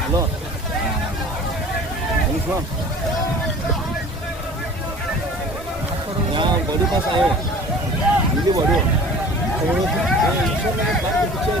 hello यहाँ body पास आए Delhi body ईश्वर ने बात पीछे